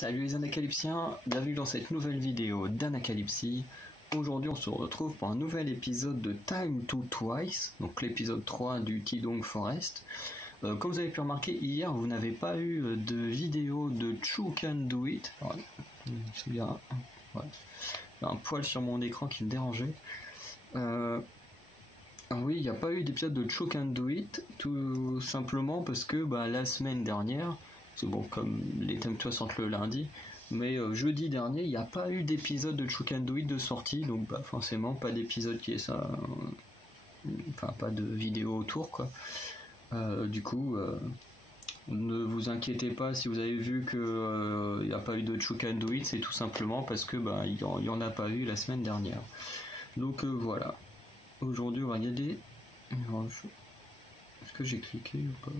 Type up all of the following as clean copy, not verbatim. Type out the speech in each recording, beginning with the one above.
Salut les Anacalypsiens, bienvenue dans cette nouvelle vidéo d'Anacalypsie. Aujourd'hui on se retrouve pour un nouvel épisode de Time to Twice, donc l'épisode 3 du Tidong Forest. Comme vous avez pu remarquer, hier vous n'avez pas eu de vidéo de Chu Can Do It. Ouais, c'est bien, ouais. Il y a un poil sur mon écran qui me dérangeait. Oui, il n'y a pas eu d'épisode de Chu Can Do It, tout simplement parce que la semaine dernière, c'est bon, comme les Time to Twice sortent le lundi, mais jeudi dernier, il n'y a pas eu d'épisode de Chu Can Do It de sortie, donc forcément pas d'épisode qui est ça, enfin pas de vidéo autour quoi. Du coup, ne vous inquiétez pas si vous avez vu que il n'y a pas eu de Chu Can Do It, c'est tout simplement parce que il y en a pas eu la semaine dernière. Donc voilà. Aujourd'hui on va y aller. Est-ce que j'ai cliqué ou pas?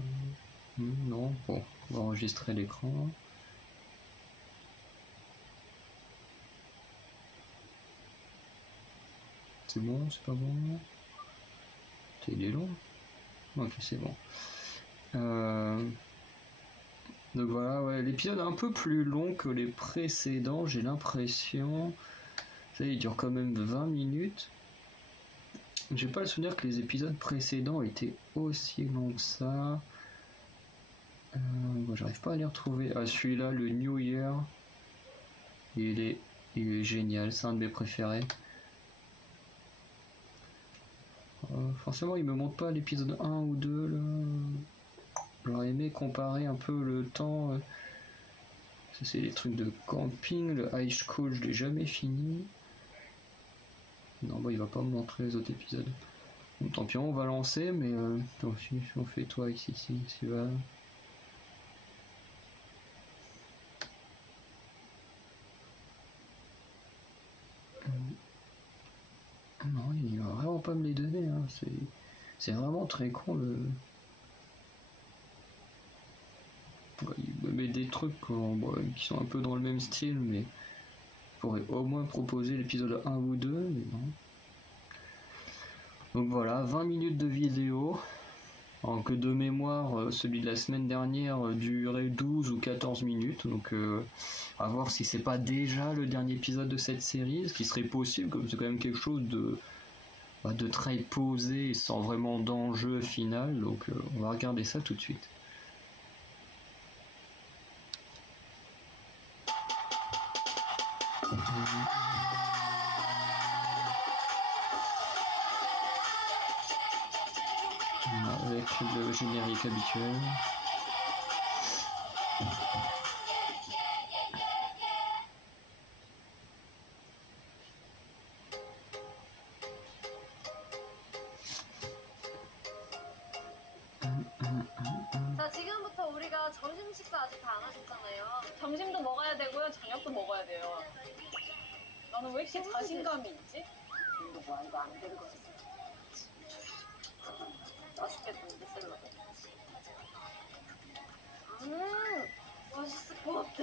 Non, bon, on va enregistrer l'écran. C'est bon, c'est pas bon? Il est long? Ok, c'est bon. Donc voilà, ouais, l'épisode est un peu plus long que les précédents, j'ai l'impression. Ça, il dure quand même 20 minutes. J'ai pas le souvenir que les épisodes précédents étaient aussi longs que ça. J'arrive pas à les retrouver. Ah, celui-là, le New Year, il est génial, c'est un de mes préférés. Forcément, il me montre pas l'épisode 1 ou 2. Là. J'aurais aimé comparer un peu le temps. Ça, c'est les trucs de camping. Le High School, je l'ai jamais fini. Non, il va pas me montrer les autres épisodes. Donc, tant pis, on va lancer, mais si on fait toi ici, si tu vas. Non, il va vraiment pas me les donner. Hein. C'est vraiment très con le. Il me met des trucs qui sont un peu dans le même style, mais il pourrait au moins proposer l'épisode 1 ou 2, mais non. Donc voilà, 20 minutes de vidéo. Alors que de mémoire, celui de la semaine dernière durait 12 ou 14 minutes, donc à voir si c'est pas déjà le dernier épisode de cette série, ce qui serait possible, comme c'est quand même quelque chose de très posé sans vraiment d'enjeu final, donc on va regarder ça tout de suite. Avec le générique habituel. 자, 지금부터 우리가 점심 식사 아직 다 안 하셨잖아요. 점심도 먹어야 되고요, 저녁도 먹어야 돼요. 나는 왜 이렇게 자신감이 있지? 이거 뭐야, 이거 안 된 거지. 맛있겠던데, 샐러드. 맛있을 것 같아.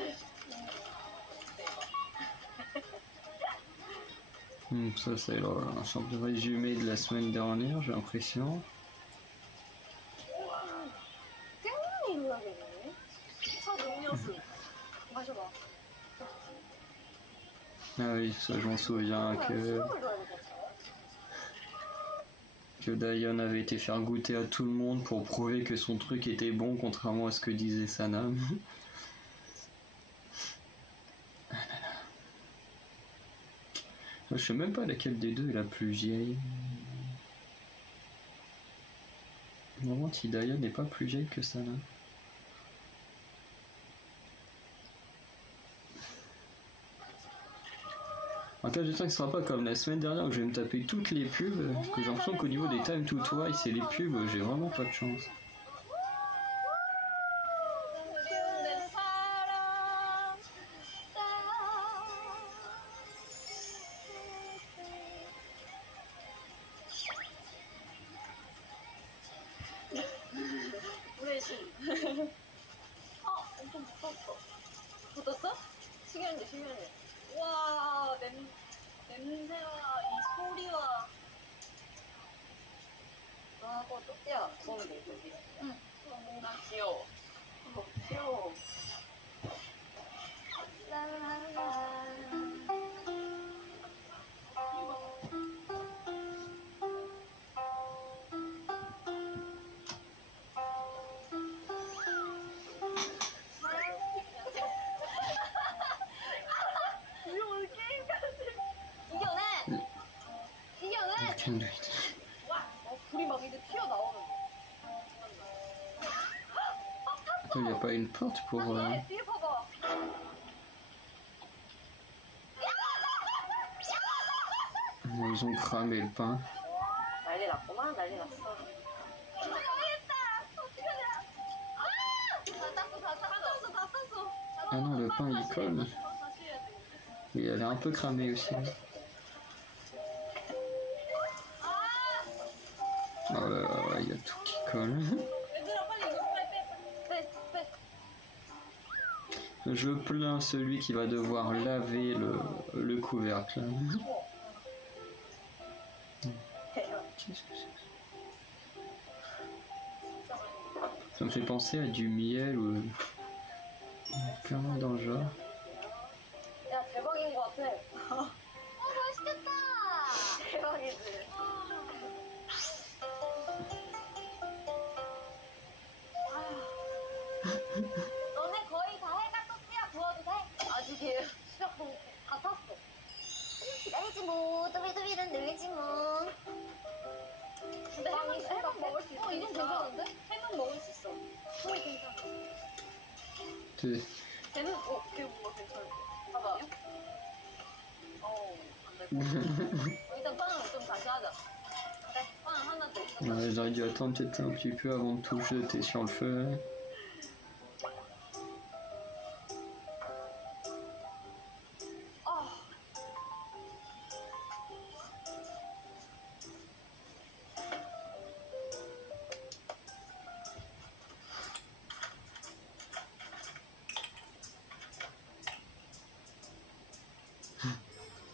Ça c'est une sorte de résumé de la semaine dernière, j'ai l'impression. 깻잎이 일어나겠네. 첫 음료수. 마셔봐. Ah oui, ça je m'en souviens que Diane avait été faire goûter à tout le monde pour prouver que son truc était bon, contrairement à ce que disait Sanam. Je sais même pas laquelle des deux est la plus vieille. Vraiment, si Diane n'est pas plus vieille que Sanam. En cas, j'espère que ce sera pas comme la semaine dernière où je vais me taper toutes les pubs, parce que j'ai l'impression qu'au niveau des Time to Twice et les pubs, j'ai vraiment pas de chance. 엄청 붙었어. 붙었어? 신기한데. 와, 냄새와 이 소리와. 아, 그거 또띠야. 그거는 내 거지. 응. 뭔가 귀여워. 귀여워. chocanduit. 불이 막 이제 튀어나오는 Attends, y a pas une porte pour... 뒤에 봐봐. Ils ont cramé le pain. 난리 났구만, 난리 났어. 망했다! 어떡하냐? 다 땄어. Ah non, le pain il colle. 다시 해야 돼. Et elle est un peu cramée aussi. Oh là là, il y a tout qui colle. 얘들아, 빨리 이거 빨리 빼. Je plains celui qui va devoir laver le couvercle. Qu'est-ce que c'est? Ça me fait penser à du miel ou clairement dans le genre. 야, 대박인 것 같아. 맛있겠다. 대박이지. 너네 거의 다 해가 떴어야 부어도 돼? 아직 시작도 다 탔어. 기다리지 뭐, 또비또비는 늘지 뭐. 근데 해만 먹을 수 있어. 이건 괜찮은데? 해만 먹을 수 있어. 소리 괜찮아. 걔는 걔 뭔가 괜찮은데. 봐봐. 안 될 거. 일단 빵을 좀 다시 하자. 그래, 빵 하나 더 있어. Ouais, j'aurais dû attendre peut-être un petit peu avant de tout jeter sur le feu.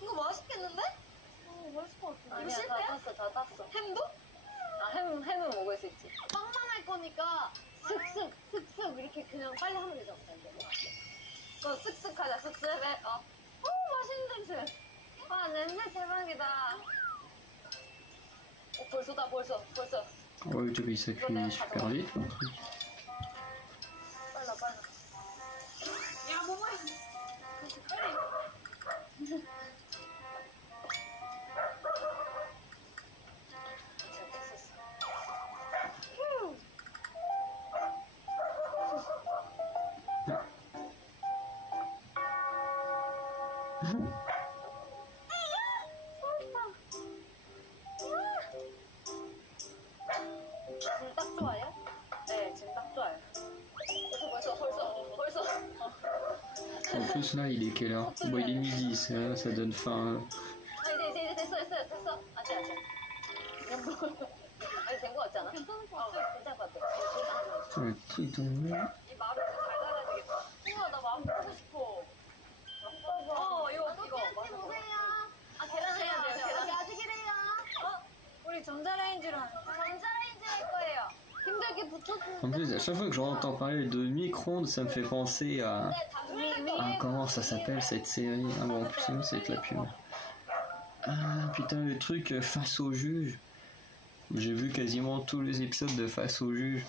이거 맛있겠는데? 맛있을 것 같은데. 아니야, 이거 실패야? 다 땄어. 햄도? 햄은 먹을 수 있지. 빵만 할 거니까 슥슥 이렇게 그냥 빨리 하면 되잖아. 너 슥슥 하자. 슥슥 해. 맛있는 냄새. 냄새 대박이다. 벌써다. Ouais, le riz ça cuit super vite le truc. 빨라. 야, 뭐야. 빨리. 지금 딱 좋아요? 네, 지금 딱 좋아요. 벌써. En plus là il est quelle heure? Bon il est midi, ça donne faim. 이제 됐어. 아직. 아니, 된 거 같지 않아? 괜찮을 것 같아. 괜찮을 것 같아. Le truc dans le... 이 마음을 잘 달아야 되겠다. 우와, 나 마음 보고 싶어. 이거. 계란 해야 돼요. 계란. 아직이래요. 우리 전자레인지로 할 거예요. 힘들게 붙였는데. En plus à chaque fois que j'entends parler de micro-ondes ça me fait penser à... Ah comment ça s'appelle cette série? Ah bon en plus c'est avec la pub. Ah putain le truc Face au juge. J'ai vu quasiment tous les épisodes de Face au juge.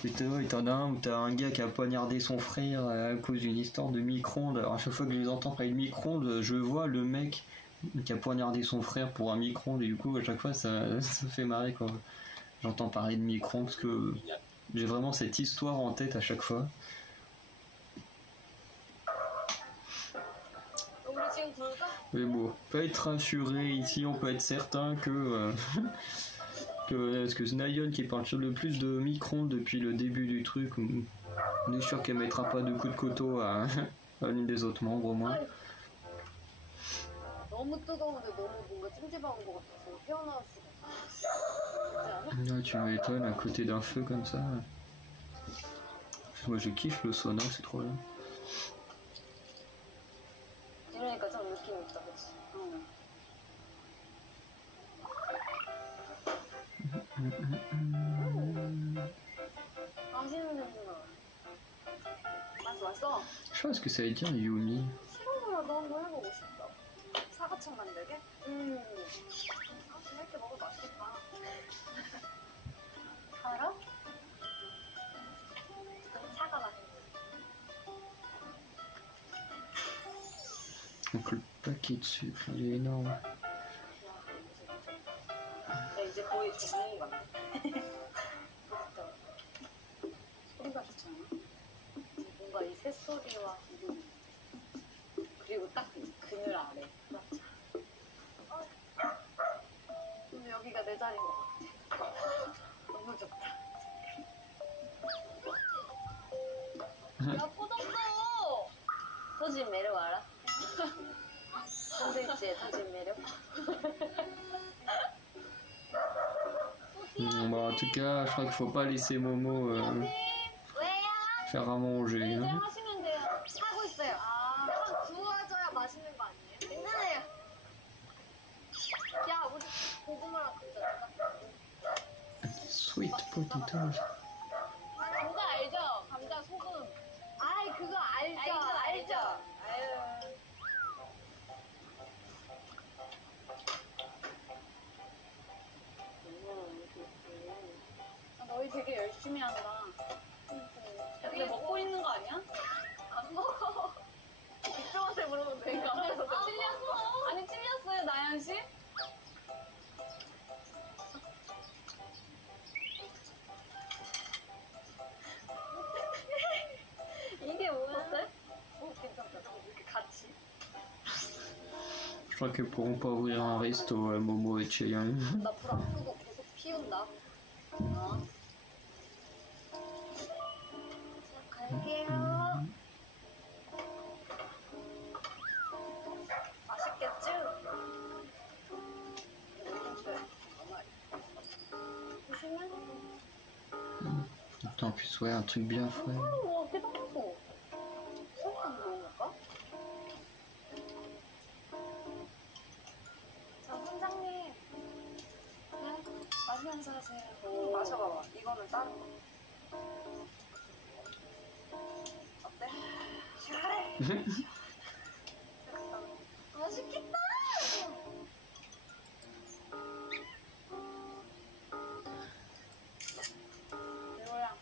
Putain, t'en as un où t'as un gars qui a poignardé son frère à cause d'une histoire de micro-ondes. Alors à chaque fois que je les entends parler de micro-ondes, je vois le mec qui a poignardé son frère pour un micro-ondes et du coup à chaque fois ça fait marrer quand j'entends parler de micro-ondes parce que j'ai vraiment cette histoire en tête à chaque fois. 우리 지금 굴까? Mais bon, on peut être rassuré ici, on peut être certain que parce que Snayon qui parle le plus de micro-ondes depuis le début du truc, on est sûr qu'elle mettra pas de coup de couteau à l'une des autres membres au moins. 너무 뜨거운데 너무 뭔가 찜찜한 것 같아서 튀어나올 수가 없어. Là, tu m'étonnes à côté d'un feu comme ça. Moi je kiffe le sauna, c'est trop bien. 이러니까 좀 느낌 있다, 그치? 맛있는 냄새나. 맛있어? Je sais pas ce que ça veut dire Yumi. 시로우라도 한번 해보고 싶다. 사과청 만들게? 이렇게 먹으면 맛있겠다. 알아? 사과 맛있어. Donc le paquet de sucre, il est énorme. 터진 매력 알아? 샌드위치의 터진 매력? Bon, en tout cas, je crois qu'il faut pas laisser Momo 왜요? faire à manger. 이제 Hein. 하시면 돼요. 하고 있어요. 아, 구워져야 맛있는 거 아니에요? 괜찮아요. 야, 우리 고구마랑 감자. Sweet potatoes. 감자 알죠? 감자 소금. 아이, 그거 알죠? 알죠? 아유. 너희 되게 열심히 한다. 근데 먹고 있는 거 아니야? 안 먹어. 이쪽한테 물어보면 되니까. 앞에서 찔렸어. 아니, 찔렸어요, 나연 씨? 이게 뭐야? 어때? 오, 괜찮다. 이렇게 같이. Je crois qu'ils pourront pas ouvrir un resto, Momo et Cheyenne. 나 불 안 끄고 계속 피운다. 어? 갈게요. 맛있겠지? Putain, en plus, ouais, un truc bien frais. 와, 깨달았어. 설탕 넣어볼까? 자, 원장님. 네, 마시면서 하세요. 마셔봐봐. 이거는 다른 거. 어때? 시원해? 맛있겠다. 이거랑.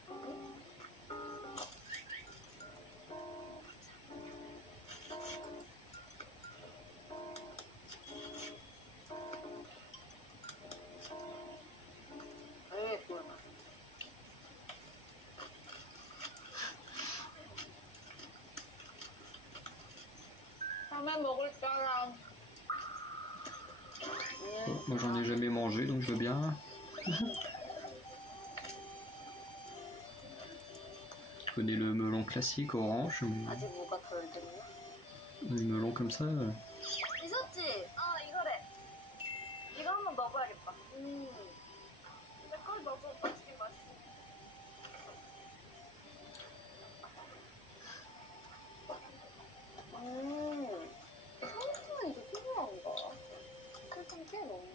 에이, 뭐야. 라면 먹을 사람. Moi, j'en ai jamais mangé, donc je veux bien. Je connais le melon classique orange, mais 아직 뭐가 덜 됐나? le melon comme ça. 있었지? 아, 이거래. 이거 한번 넣어봐야겠다. 내걸 넣어서 맛있게 맛있어. 설탕이 이게 필요한가? 설탕 꽤 넣네.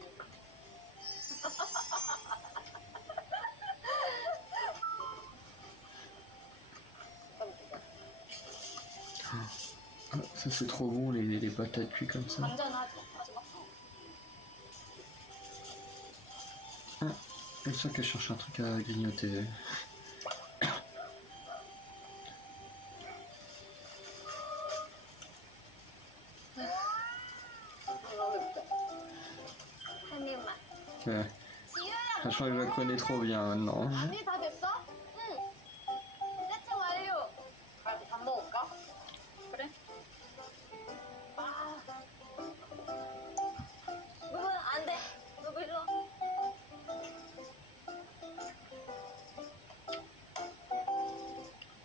Ah, ça, c'est trop bon, les patates cuites comme ça. 감자는 하지 마. 마지막. C'est ça qu'elle cherche un truc à grignoter. 한 입만. Ouais. 지유야, Je crois que je la connais trop bien maintenant. 밥이 다 됐어? 응. 세트 완료. 밥 먹을까? 그래? 아, 누구 안 돼. 누구 줘?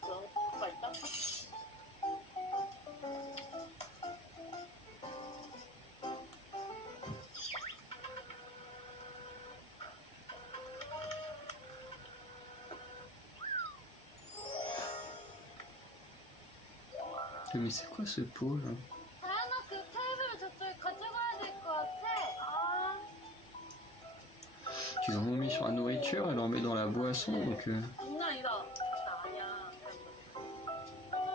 그럼 뭐가 있다? Mais c'est quoi ce pot là? 다현아, 그 테이블 저쪽에 가져가야 될 것 같아. 아, Ils en ont mis sur la nourriture et l'ont mis dans la boisson, donc. 장난 아니다. 나 아니야.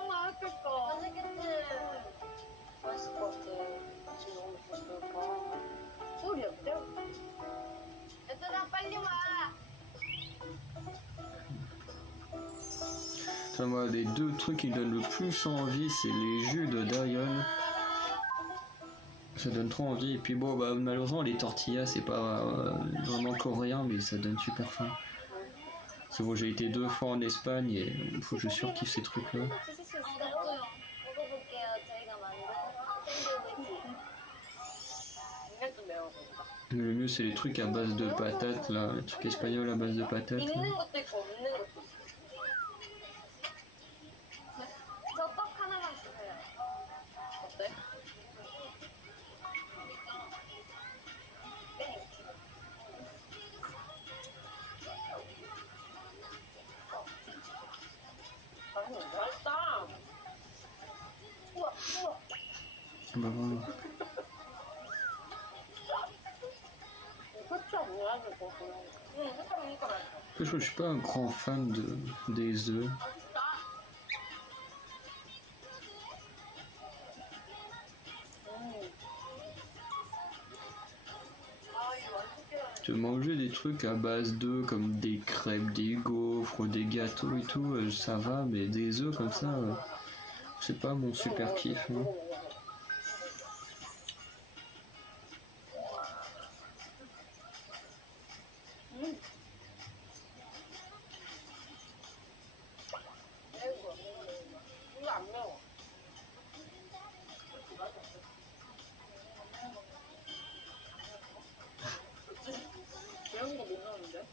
맛있겠다. 맛있겠지? 맛있을 것 같아. 지금 너무 배고파. 소리 어때? 얘들아, 빨리 와. Ça, moi, les deux trucs qui me donnent le plus envie, c'est les jus de Dayon. Ça donne trop envie. Et puis bon, bah, malheureusement, les tortillas, c'est pas vraiment coréen, mais ça donne super faim. C'est bon, j'ai été 2 fois en Espagne et il faut que je surkiffe ces trucs-là. 드실 수 있어요? 먹어볼게요. 저희가 만든 샌드위치. 이게 좀 매워 보인다. Le mieux, c'est les trucs à base de patates, là. Les trucs espagnols à base de patates. 있는 là. 것도 있고 없는 것도 있어. 저 떡 하나만 주세요. Bah voilà. 후추 뭐야 그거? 응, 후추 먹으니까 맛있어. Après, je suis pas un grand fan des œufs. De manger des trucs à base d'œufs comme des crêpes, des gaufres, des gâteaux et tout, ça va, mais des œufs comme ça, c'est pas mon super kiff. Hein. 이거 안 매워. 매운 거 못 넣었는데?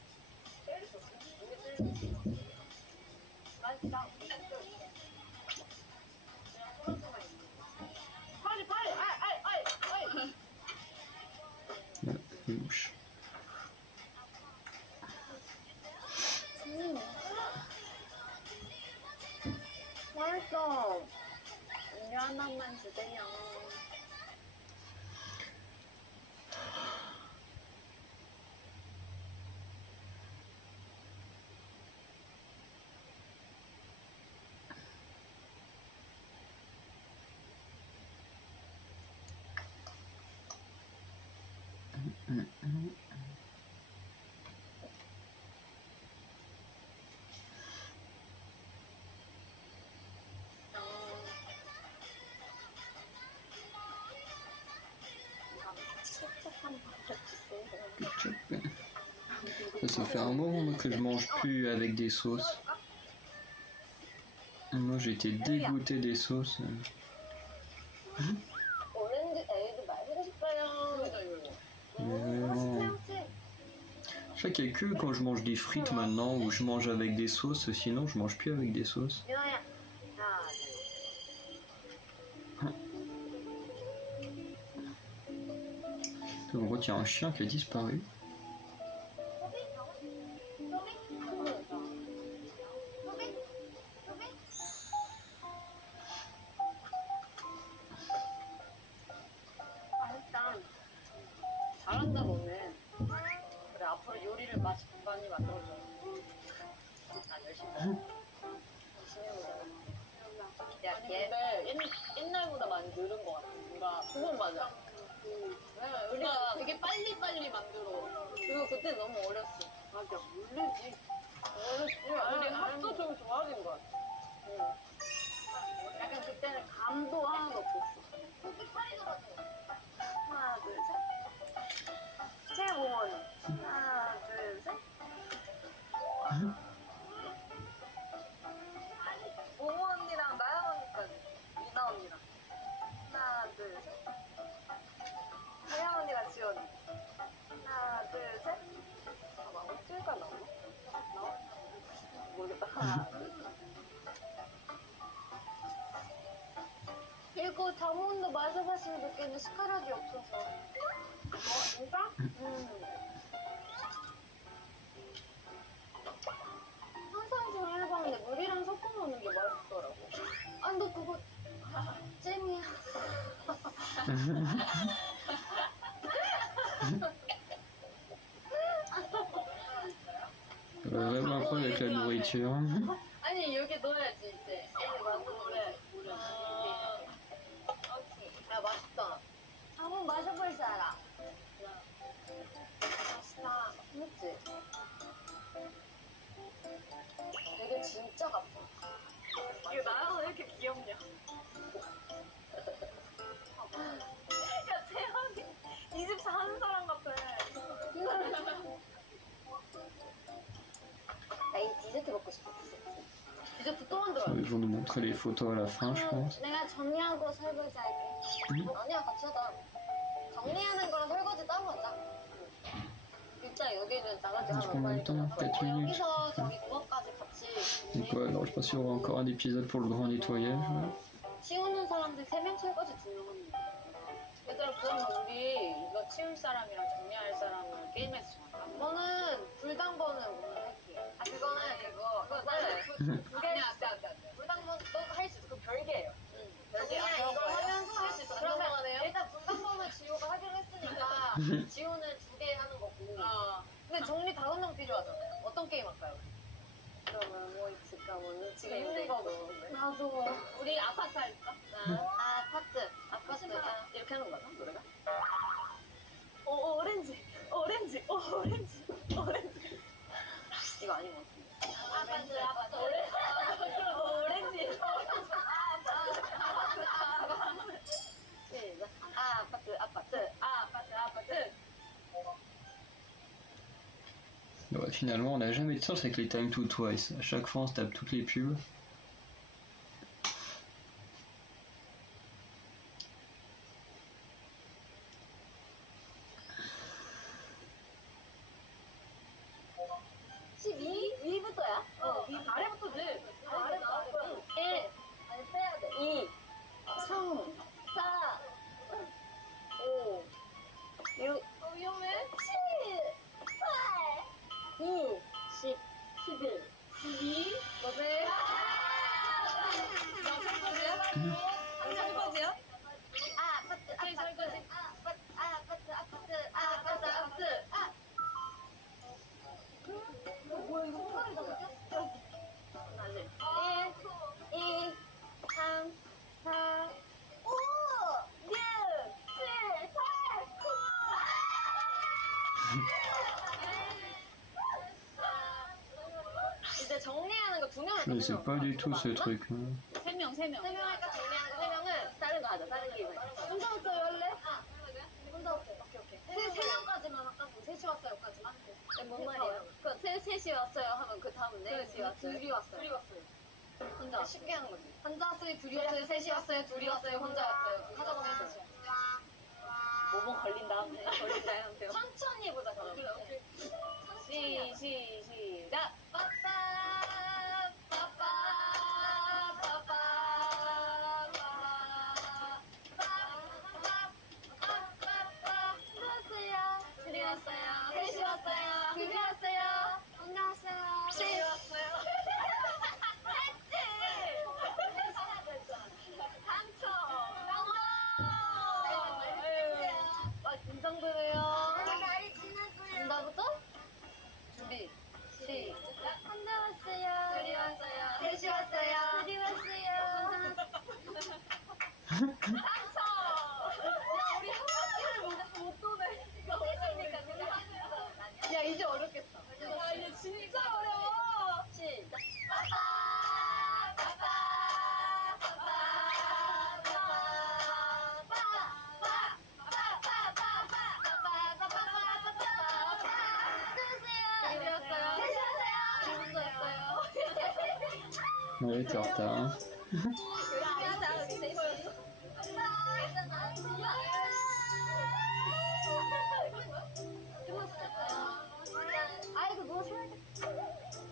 맛있다. 파리 파리 아이. Ouais, les mouches. 맛있어. 음료 하나만 주세요. Ketchup. Ça fait un moment que je mange plus avec des sauces. Moi j'ai été dégoûté des sauces. 오렌지 에이드 마시고 싶어요. Vraiment. Je sais qu'il y a que quand je mange des frites maintenant où je mange avec des sauces, sinon je mange plus avec des sauces. 민호야. 하나, 둘. En gros, il y a un chien qui a disparu. 맛있다. 잘한다 너네. 그래 앞으로 요리를 많이 만들어줘. 난 열심히 해. 열심히 해보자. 야, 근데 옛날보다 많이 늘은 것 같아. 뭔가 그건 맞아. 우리가 되게 빨리빨리 만들어. 그리고 그때 너무 어렸어. 맞아. 모르지. 우리 합도 좀 좋아진 것 같아. 약간 그때는 감도 하나도 없었어. 하나, 둘, 셋. 최고원. 하나, 둘, 셋. 모모 언니랑 나연 언니까지. 미나 언니랑. 하나, 둘, 셋. 혜연 언니랑 지원 언니. 하나, 둘, 셋. 아마 어딜까 나오나? 나와? 모르겠다. 하나, 둘, 셋. 그리고 자몽도 마셔봤으면 좋겠는데 숟가락이 없어서. 진짜? 탄산수를 해봤는데 물이랑 섞어 먹는 게 맛있더라고. 아, 너 그거 잼이야. Vraiment un problème avec la nourriture. 아니 여기 넣어야지 이제. 물에. 오케이. 야 맛있다. 한번 마셔볼 사람. 맛있다. 그렇지? 되게 진짜 같아. 이거 나랑 왜 이렇게 귀엽냐? 야 채연이 24 사람 같아. 나 이 디저트 먹고 싶어, 디저트 또 만들어야 돼. Ils vont nous montrer les photos à la fin, je pense. 내가 정리하고 설거지 할게. 아니야 같이 하자. 정리하는 거랑 설거지 따로 하자. 일단 여기는 나가지 Ça prend combien de temps 4 minutes. 여기서 저기 그것까지 같이 Donc ouais, alors je sais pas s'il y aura encore un épisode pour le grand nettoyage. 치우는 사람들 3명 설거지 2명 합니다. 얘들아 그러면 우리 이거 치울 사람이랑 정리할 사람을 게임에서 정할까? 저는 불당번은 오늘 할게요. 아 그거는 그거 두 개. 안돼 불당번 또 할 수 있어. 그 별개예요. 별개. 정리랑 이걸 하면서 할 수 있어. 그러면 지원을 2개 하는 거고. 근데 정리 5명 필요하잖아요. 어떤 게임 할까요? 그러면 뭐 있을까? 뭐 지금 눈치가 힘든 거 하고 싶은데. 나도. 우리 아파트 할까? 아파트. 아파트. 이렇게 하는 거야, 노래가? 오렌지. 오렌지. 오렌지. 오렌지. 이거 아닌 것 같은데. 아파트. 오렌지. 시작. 아파트. Ouais, finalement, on n'a jamais de sens avec les Time to Twice. À chaque fois, on se tape toutes les pubs. 위부터야? 아래부터지. 아래부터. 1. 아니, 빼야 돼. 2. 3. 4. 5. 6. 위험해. 7. 8. 9. 10. 11. 12. 너네. 나 설거지야? 설거지야? 아파트. 설거지. 아파트. 뭐야, 이거 손가락이 다 꼈어. 다시. 1, 2, 3, 4, 5, 6, 7, 8, 9. 이제 정리하는 거 2명 Je ne sais pas du tout ce truc. Hein. 3명. 3명 할까? 정리하는 거 3명은 다른 거 하자. 다른 게임 할까? 혼자 왔어요, 할래? 혼자 왔어요. 오케이. 3명까지만 할까? 3시 왔어요까지만? 네, 뭔 말이야? 그 3시 왔어요 하면 그 다음 4시 왔어요. 둘이 왔어요. 혼자 왔어요. 쉽게 하는 거지. 혼자 왔어요, 둘이 왔어요, 3시 왔어요, 둘이 왔어요, 혼자 왔어요. 하자고 했어요. 뭐뭐 걸린다. 걸린다 해요. 천천히 해보자, 그럼. 그래, 오케이. 시작. 둘이 왔어요. 3시 왔어요. 둘이 왔어요. 혼자 왔어요. 3시 왔어요. 당첨. 긴장되네요. 날이 지났어요. 나부터? 준비. 시작. 혼자 왔어요. 둘이 왔어요. 3시 왔어요. 둘이 왔어요. 당첨! 우리 한 바퀴를 못 도네. 이거 어려우니까 그냥 하자. 야, 이제 어렵겠다. 야, 이제 진짜 어려워. 시작. Ouais, t'es en retard. Hein.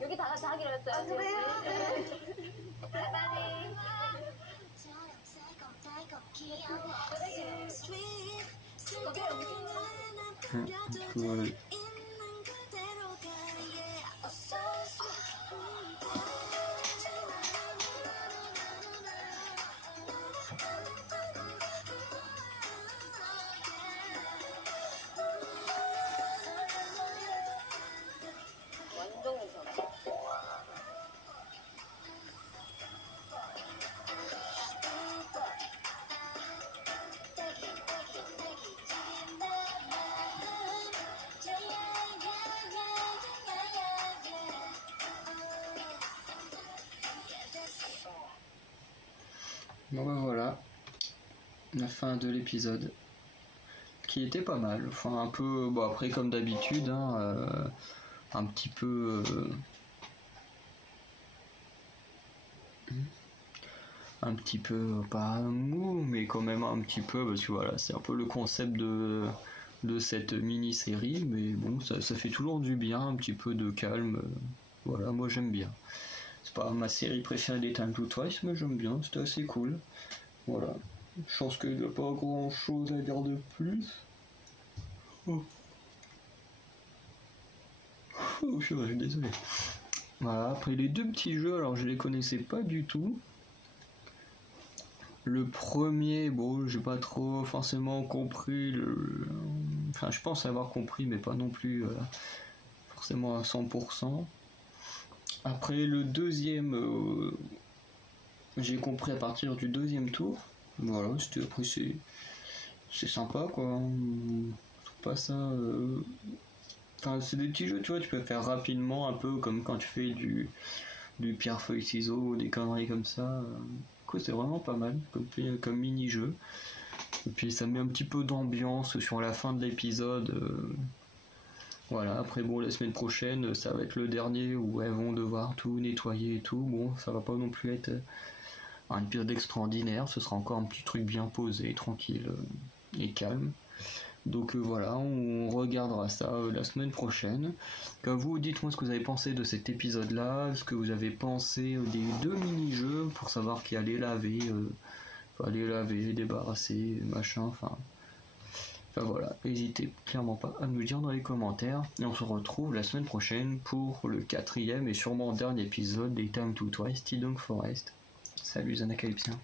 여기 다 같이 하기로 했어요. 그래요? 빨리. 그걸 완전 괜찮아. Bon ben voilà, la fin de l'épisode, qui était pas mal, enfin un peu, bon après comme d'habitude, hein, un petit peu, pas mou, mais quand même un petit peu, parce que voilà, c'est un peu le concept de cette mini-série, mais bon, ça fait toujours du bien, un petit peu de calme, voilà, moi j'aime bien. C'est pas ma série préférée des Time to Twice, mais j'aime bien, c'était assez cool. Voilà. Je pense qu'il n'y a pas grand chose à dire de plus. Oh, je suis désolé. Voilà, après les deux petits jeux, alors je les connaissais pas du tout. Le premier, bon, j'ai pas trop forcément compris Enfin, je pense avoir compris, mais pas non plus forcément à 100%. Après le deuxième, j'ai compris à partir du deuxième tour. Voilà, après c'est sympa quoi. Je trouve pas ça. Enfin, c'est des petits jeux, tu vois, tu peux faire rapidement, un peu comme quand tu fais du pierre-feuille-ciseaux, des conneries comme ça. Quoi, c'est vraiment pas mal comme mini-jeu. Et puis ça met un petit peu d'ambiance sur la fin de l'épisode. Voilà, après bon, la semaine prochaine, ça va être le dernier où elles vont devoir tout nettoyer et tout. Bon, ça va pas non plus être un épisode extraordinaire, ce sera encore un petit truc bien posé, tranquille et calme. Donc voilà, on regardera ça la semaine prochaine. Comme vous, dites-moi ce que vous avez pensé de cet épisode-là, ce que vous avez pensé des deux mini-jeux pour savoir qui allait laver, débarrasser, machin, enfin voilà, n'hésitez clairement pas à nous dire dans les commentaires. Et on se retrouve la semaine prochaine pour le 4e et sûrement dernier épisode des Time to Twice Still Dunk Forest. Salut les Anacalypsiens.